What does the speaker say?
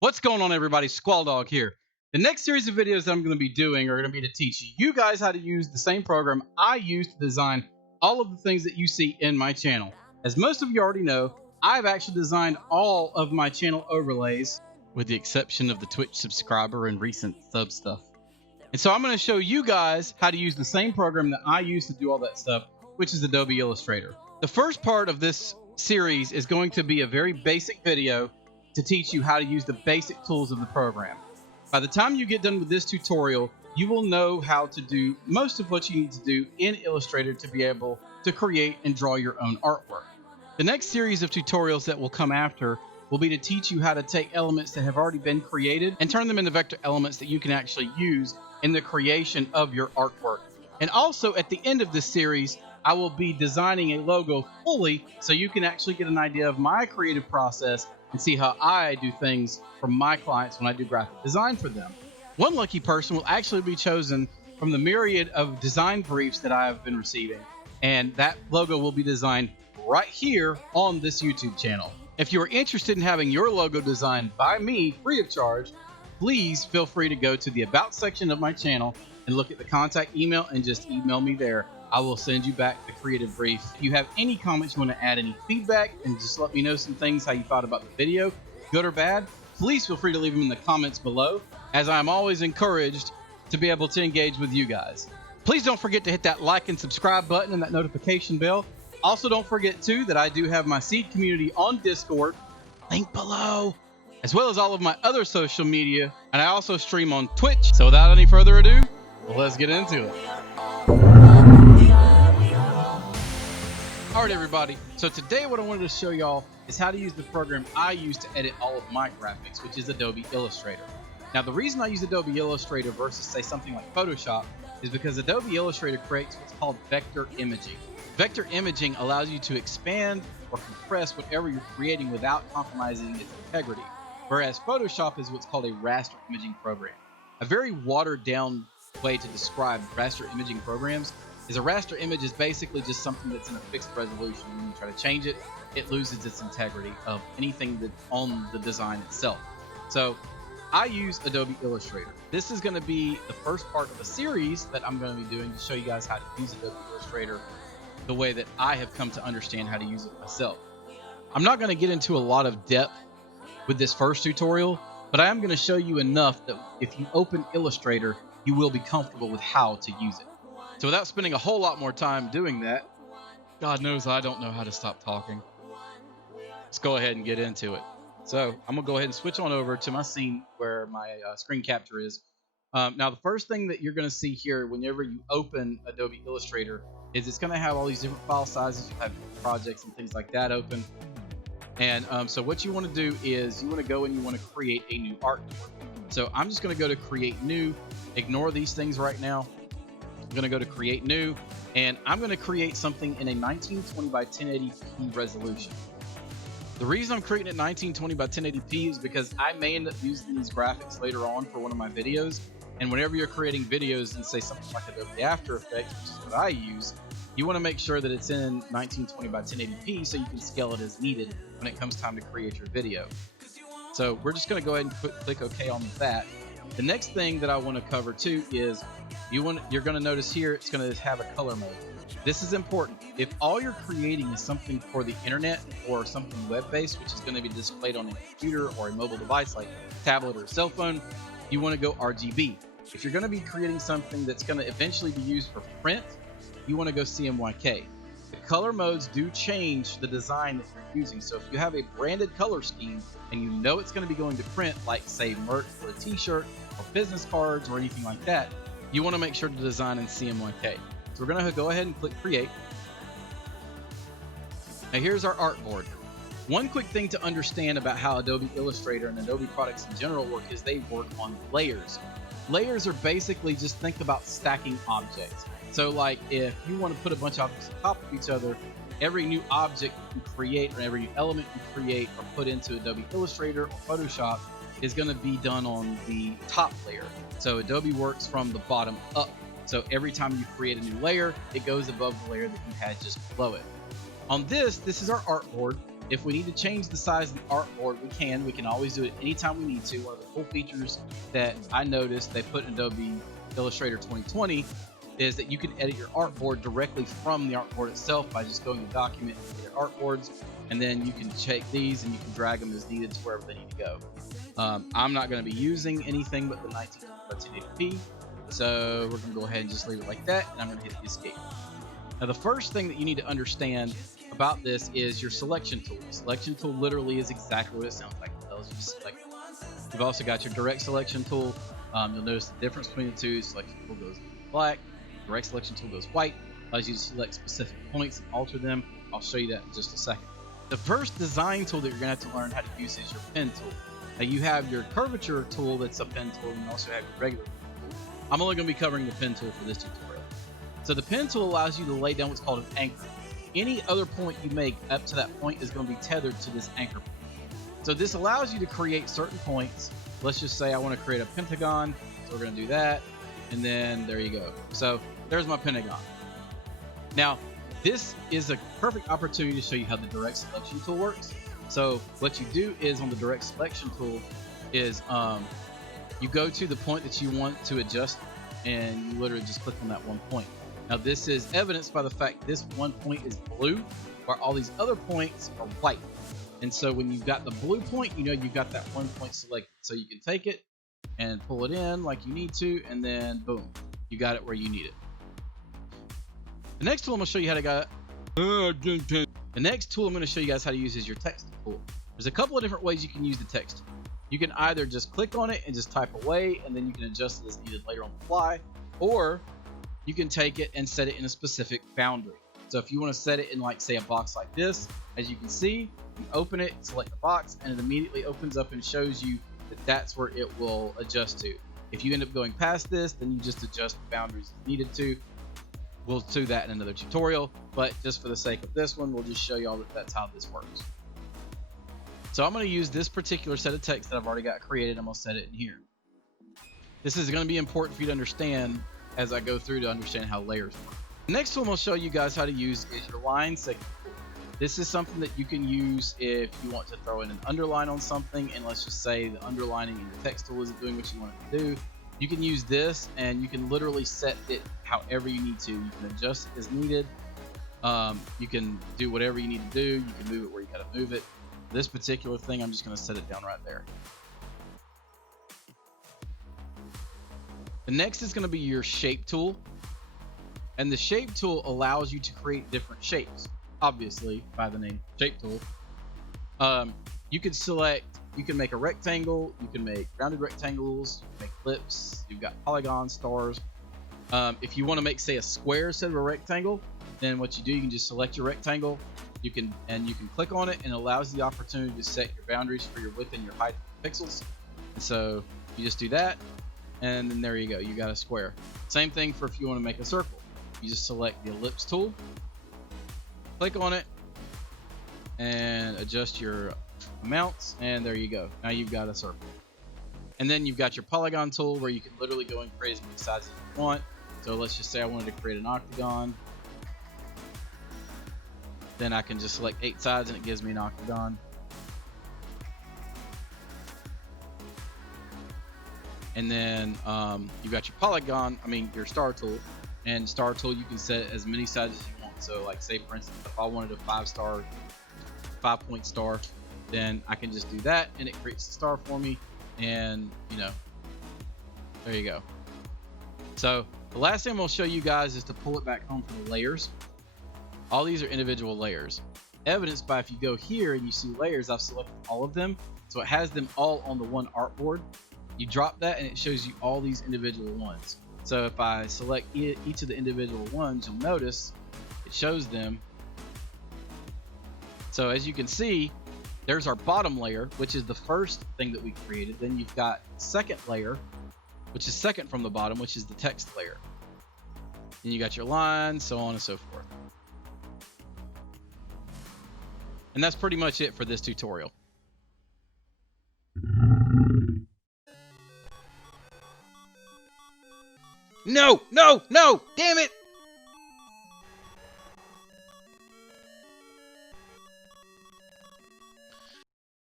What's going on, everybody? SquallDawg here. The next series of videos that I'm going to be doing are going to be to teach you guys how to use the same program I use to design all of the things that you see in my channel. As most of you already know, I've actually designed all of my channel overlays, with the exception of the Twitch subscriber and recent sub stuff. And so I'm going to show you guys how to use the same program that I use to do all that stuff, which is Adobe Illustrator. The first part of this series is going to be a very basic video to teach you how to use the basic tools of the program. By the time you get done with this tutorial, you will know how to do most of what you need to do in Illustrator to be able to create and draw your own artwork. The next series of tutorials that will come after will be to teach you how to take elements that have already been created and turn them into vector elements that you can actually use in the creation of your artwork. And also at the end of this series, I will be designing a logo fully so you can actually get an idea of my creative process and see how I do things for my clients when I do graphic design for them. One lucky person will actually be chosen from the myriad of design briefs that I have been receiving, and that logo will be designed right here on this YouTube channel. If you are interested in having your logo designed by me free of charge, please feel free to go to the About section of my channel and look at the contact email and just email me there. I will send you back the creative brief. If you have any comments, you want to add any feedback, and just let me know some things, how you thought about the video, good or bad, please feel free to leave them in the comments below, as I'm always encouraged to be able to engage with you guys. Please don't forget to hit that like and subscribe button and that notification bell. Also, don't forget too that I do have my seed community on Discord, link below, as well as all of my other social media, and I also stream on Twitch. So without any further ado, let's get into it. Alright everybody, so today what I wanted to show y'all is how to use the program I use to edit all of my graphics, which is Adobe Illustrator. Now the reason I use Adobe Illustrator versus say something like Photoshop is because Adobe Illustrator creates what's called vector imaging. Vector imaging allows you to expand or compress whatever you're creating without compromising its integrity, whereas Photoshop is what's called a raster imaging program. A very watered down way to describe raster imaging programs is a raster image is basically just something that's in a fixed resolution. When you try to change it, it loses its integrity of anything that's on the design itself. So I use Adobe Illustrator. This is going to be the first part of a series that I'm going to be doing to show you guys how to use Adobe Illustrator the way that I have come to understand how to use it myself. I'm not going to get into a lot of depth with this first tutorial, but I am going to show you enough that if you open Illustrator, you will be comfortable with how to use it. So without spending a whole lot more time doing that, God knows I don't know how to stop talking. Let's go ahead and get into it. So I'm gonna go ahead and switch on over to my scene where my screen capture is. Now the first thing that you're gonna see here whenever you open Adobe Illustrator is it's gonna have all these different file sizes. You have different projects and things like that open. And so what you wanna do is you wanna go and you wanna create a new artboard. So I'm just gonna go to create new, ignore these things right now. I'm going to go to create new, and I'm going to create something in a 1920 by 1080p resolution. The reason I'm creating it 1920 by 1080p is because I may end up using these graphics later on for one of my videos, and whenever you're creating videos in say something like Adobe After Effects, which is what I use, you want to make sure that it's in 1920 by 1080p so you can scale it as needed when it comes time to create your video. So we're just going to go ahead and click OK on that. The next thing that I want to cover too is you're going to notice here it's going to have a color mode. This is important. If all you're creating is something for the internet or something web-based, which is going to be displayed on a computer or a mobile device like a tablet or a cell phone, you want to go RGB. If you're going to be creating something that's going to eventually be used for print, you want to go CMYK. The color modes do change the design that you're using. So if you have a branded color scheme and you know it's going to be going to print, like say merch for a t-shirt or business cards or anything like that, you want to make sure to design in CMYK. So we're going to go ahead and click create. Now here's our artboard. One quick thing to understand about how Adobe Illustrator and Adobe products in general work is they work on layers. Layers are basically just think about stacking objects. So like if you want to put a bunch of objects on top of each other, every new object you create or every new element you create or put into Adobe Illustrator or Photoshop is going to be done on the top layer. So Adobe works from the bottom up. So every time you create a new layer, it goes above the layer that you had just below it. On this is our artboard. If we need to change the size of the artboard, we can. We can always do it anytime we need to. One of the cool features that I noticed they put in Adobe Illustrator 2020 is that you can edit your artboard directly from the artboard itself by just going to Document and Edit Artboards, and then you can check these and you can drag them as needed to wherever they need to go. I'm not going to be using anything but the 1980p, so we're going to go ahead and just leave it like that, and I'm going to hit the escape. Now, the first thing that you need to understand about this is your selection tool. The selection tool literally is exactly what it sounds like. It tells you to select. You've also got your direct selection tool. You'll notice the difference between the two. Selection tool goes black. Direct selection tool goes white. Allows you to select specific points and alter them. I'll show you that in just a second. The first design tool that you're going to have to learn how to use is your pen tool. Now, you have your curvature tool that's a pen tool, and you also have your regular pen tool. I'm only going to be covering the pen tool for this tutorial. So the pen tool allows you to lay down what's called an anchor. Any other point you make up to that point is going to be tethered to this anchor point. So this allows you to create certain points. Let's just say I want to create a pentagon, so we're going to do that, and then there you go. So there's my pentagon. Now, this is a perfect opportunity to show you how the direct selection tool works. So what you do is on the direct selection tool is you go to the point that you want to adjust, and you literally just click on that one point. Now, this is evidenced by the fact this one point is blue, while all these other points are white. And so when you've got the blue point, you know you've got that one point selected. So you can take it and pull it in like you need to, and then boom, you got it where you need it. The next tool I'm going to show you how to The next tool I'm going to show you guys how to use is your text tool. There's a couple of different ways you can use the text. You can either just click on it and just type away, and then you can adjust it as needed later on the fly, or you can take it and set it in a specific boundary. So if you want to set it in, like, say, a box like this, as you can see, you open it, select the box, and it immediately opens up and shows you that that's where it will adjust to. If you end up going past this, then you just adjust the boundaries as needed to. We'll do that in another tutorial, but just for the sake of this one, we'll just show you all that that's how this works. So I'm going to use this particular set of text that I've already got created. I'm going to set it in here. This is going to be important for you to understand as I go through to understand how layers work. The next tool I'm going to show you guys how to use is your line segment tool. This is something that you can use if you want to throw in an underline on something, and let's just say the underlining in your text tool isn't doing what you want it to do. You can use this, and you can literally set it however you need to. You can adjust it as needed. You can do whatever you need to do. You can move it where you got to move it. This particular thing, I'm just going to set it down right there. The next is going to be your shape tool. And the shape tool allows you to create different shapes, obviously by the name shape tool. You can select, you can make a rectangle, you can make rounded rectangles, you can make ellipse, you've got polygons, stars. If you want to make, say, a square instead of a rectangle, then what you do, you can just select your rectangle, you can click on it, and it allows the opportunity to set your boundaries for your width and your height pixels. And so you just do that, and then there you go, you got a square. Same thing for if you want to make a circle. You just select the ellipse tool, click on it, and adjust your amounts, and there you go. Now you've got a circle. And then you've got your polygon tool where you can literally go and create as many sizes as you want. So let's just say I wanted to create an octagon. Then I can just select 8 sides and it gives me an octagon. And then you've got your star tool. And star tool, you can set as many sizes as you want. So like, say for instance, if I wanted a 5-point star, then I can just do that and it creates the star for me. And there you go. So the last thing I'm going to show you guys is to pull it back home from the layers. All these are individual layers. Evidenced by, if you go here and you see layers, I've selected all of them. So it has them all on the one artboard. You drop that and it shows you all these individual ones. So if I select each of the individual ones, you'll notice it shows them. So as you can see, there's our bottom layer, which is the first thing that we created. Then you've got second layer, which is second from the bottom, which is the text layer. Then you got your lines, so on and so forth. And that's pretty much it for this tutorial. No! Damn it!